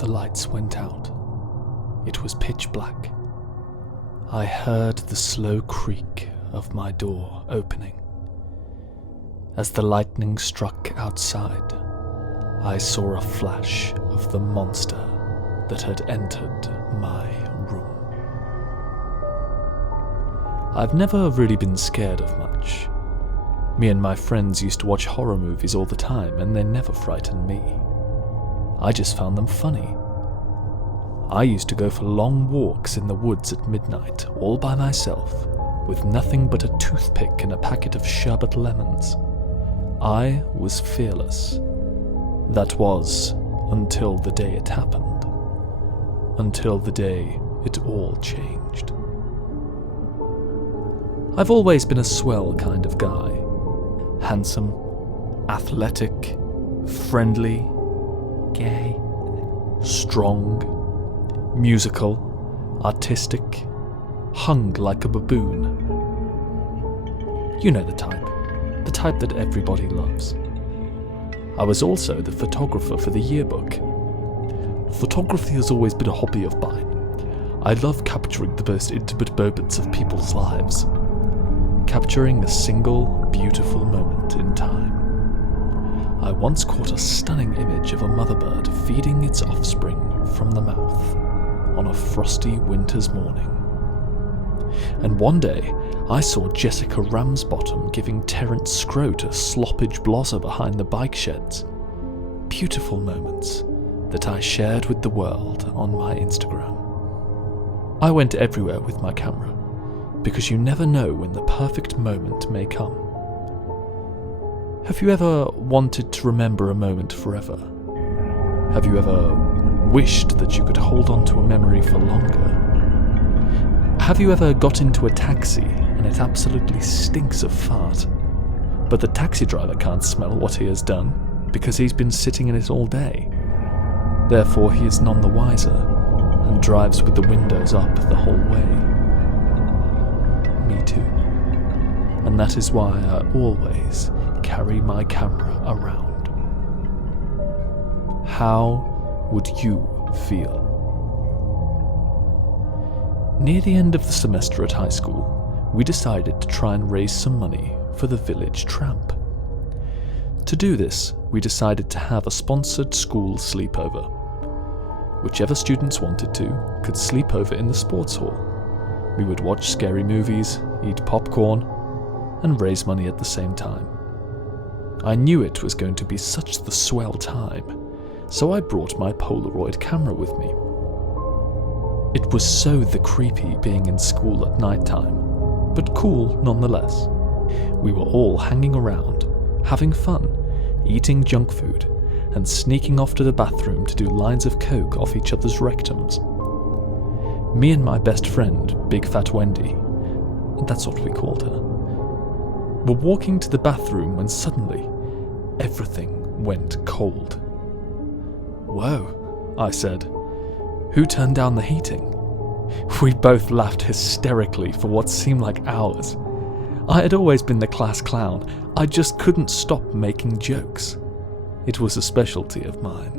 the lights went out. It was pitch black. I heard the slow creak of my door opening. As the lightning struck outside, I saw a flash of the monster that had entered my room. I've never really been scared of much. Me and my friends used to watch horror movies all the time, and they never frightened me. I just found them funny. I used to go for long walks in the woods at midnight, all by myself, with nothing but a toothpick and a packet of sherbet lemons. I was fearless. That was, until the day it happened. Until the day it all changed. I've always been a swell kind of guy. Handsome, athletic, friendly, gay, strong, musical, artistic, hung like a baboon. You know the type that everybody loves. I was also the photographer for the yearbook. Photography has always been a hobby of mine. I love capturing the most intimate moments of people's lives. Capturing a single, beautiful moment in time. I once caught a stunning image of a mother bird feeding its offspring from the mouth on a frosty winter's morning. And one day, I saw Jessica Ramsbottom giving Terence Scroat a sloppage blosser behind the bike sheds. Beautiful moments that I shared with the world on my Instagram. I went everywhere with my camera, because you never know when the perfect moment may come. Have you ever wanted to remember a moment forever? Have you ever wished that you could hold on to a memory for longer? Have you ever got into a taxi and it absolutely stinks of fart, but the taxi driver can't smell what he has done because he's been sitting in it all day? Therefore he is none the wiser and drives with the windows up the whole way. Me too. And that is why I always carry my camera around. How would you feel? Near the end of the semester at high school, we decided to try and raise some money for the village tramp. To do this, we decided to have a sponsored school sleepover. Whichever students wanted to could sleep over in the sports hall. We would watch scary movies, eat popcorn, and raise money at the same time. I knew it was going to be such the swell time, so I brought my Polaroid camera with me. It was so the creepy being in school at night time, but cool nonetheless. We were all hanging around, having fun, eating junk food, and sneaking off to the bathroom to do lines of coke off each other's rectums. Me and my best friend, Big Fat Wendy, that's what we called her, were walking to the bathroom when suddenly everything went cold. "Whoa," I said. "Who turned down the heating?" We both laughed hysterically for what seemed like hours. I had always been the class clown. I just couldn't stop making jokes. It was a specialty of mine.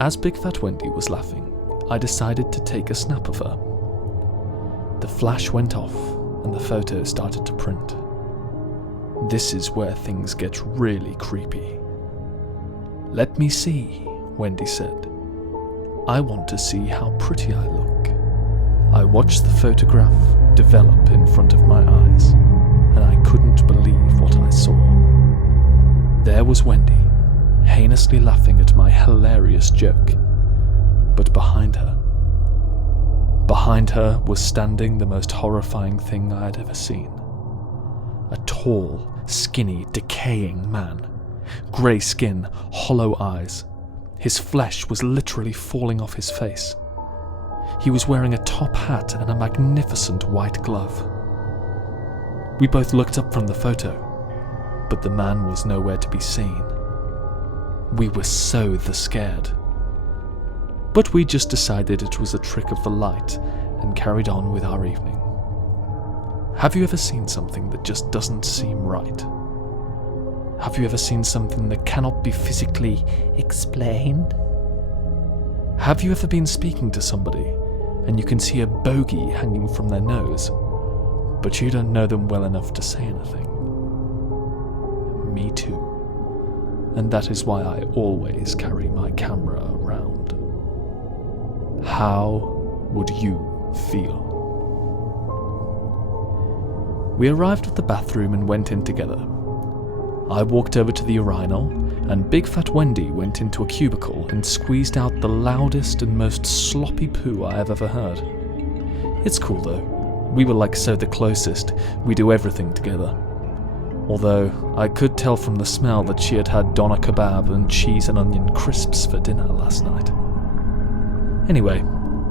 As Big Fat Wendy was laughing, I decided to take a snap of her. The flash went off and the photo started to print. This is where things get really creepy. "Let me see," Wendy said. "I want to see how pretty I look." I watched the photograph develop in front of my eyes, and I couldn't believe what I saw. There was Wendy, heinously laughing at my hilarious joke, but behind her was standing the most horrifying thing I had ever seen. A tall, skinny, decaying man. Grey skin, hollow eyes. His flesh was literally falling off his face. He was wearing a top hat and a magnificent white glove. We both looked up from the photo, but the man was nowhere to be seen. We were so scared. But we just decided it was a trick of the light and carried on with our evening. Have you ever seen something that just doesn't seem right? Have you ever seen something that cannot be physically explained? Have you ever been speaking to somebody and you can see a bogey hanging from their nose, but you don't know them well enough to say anything? Me too. And that is why I always carry my camera around. How would you feel? We arrived at the bathroom and went in together. I walked over to the urinal, and Big Fat Wendy went into a cubicle and squeezed out the loudest and most sloppy poo I have ever heard. It's cool though. We were like so the closest, we do everything together. Although I could tell from the smell that she had had doner kebab and cheese and onion crisps for dinner last night. Anyway,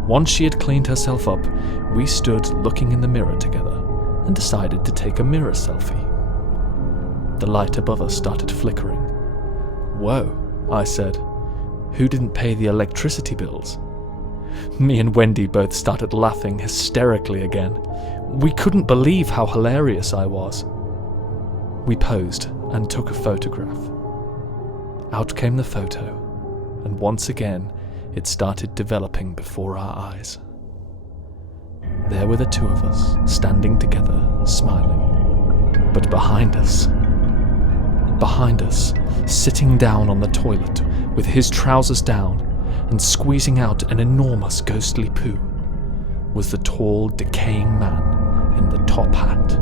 once she had cleaned herself up, we stood looking in the mirror together and decided to take a mirror selfie. The light above us started flickering. "Whoa," I said. "Who didn't pay the electricity bills?" Me and Wendy both started laughing hysterically again. We couldn't believe how hilarious I was. We posed and took a photograph. Out came the photo, and once again it started developing before our eyes. There were the two of us, standing together, smiling. But behind us, sitting down on the toilet, with his trousers down, and squeezing out an enormous ghostly poo, was the tall, decaying man in the top hat.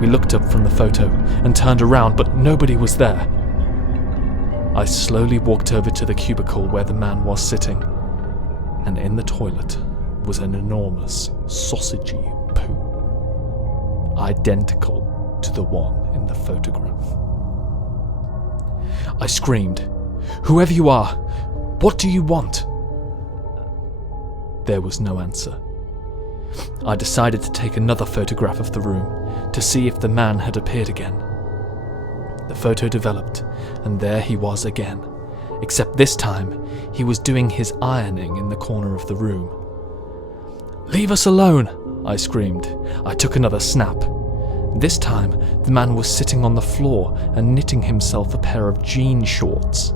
We looked up from the photo and turned around, but nobody was there. I slowly walked over to the cubicle where the man was sitting, and in the toilet was an enormous, sausagey poo, identical to the one in the photograph. I screamed, "Whoever you are, what do you want?" There was no answer. I decided to take another photograph of the room to see if the man had appeared again. The photo developed, and there he was again, except this time he was doing his ironing in the corner of the room. "Leave us alone!" I screamed. I took another snap. This time, the man was sitting on the floor and knitting himself a pair of jean shorts.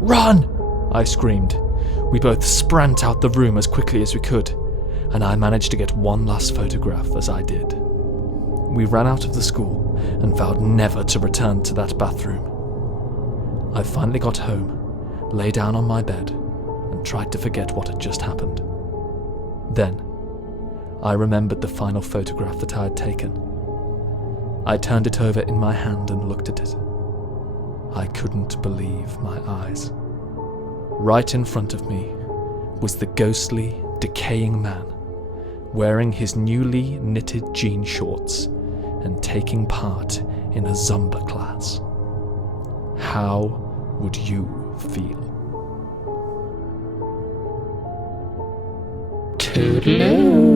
"Run!" I screamed. We both sprint out the room as quickly as we could, and I managed to get one last photograph as I did. We ran out of the school and vowed never to return to that bathroom. I finally got home, lay down on my bed, and tried to forget what had just happened. Then, I remembered the final photograph that I had taken. I turned it over in my hand and looked at it. I couldn't believe my eyes. Right in front of me was the ghostly, decaying man, wearing his newly knitted jean shorts and taking part in a Zumba class. How would you feel? Toodaloo.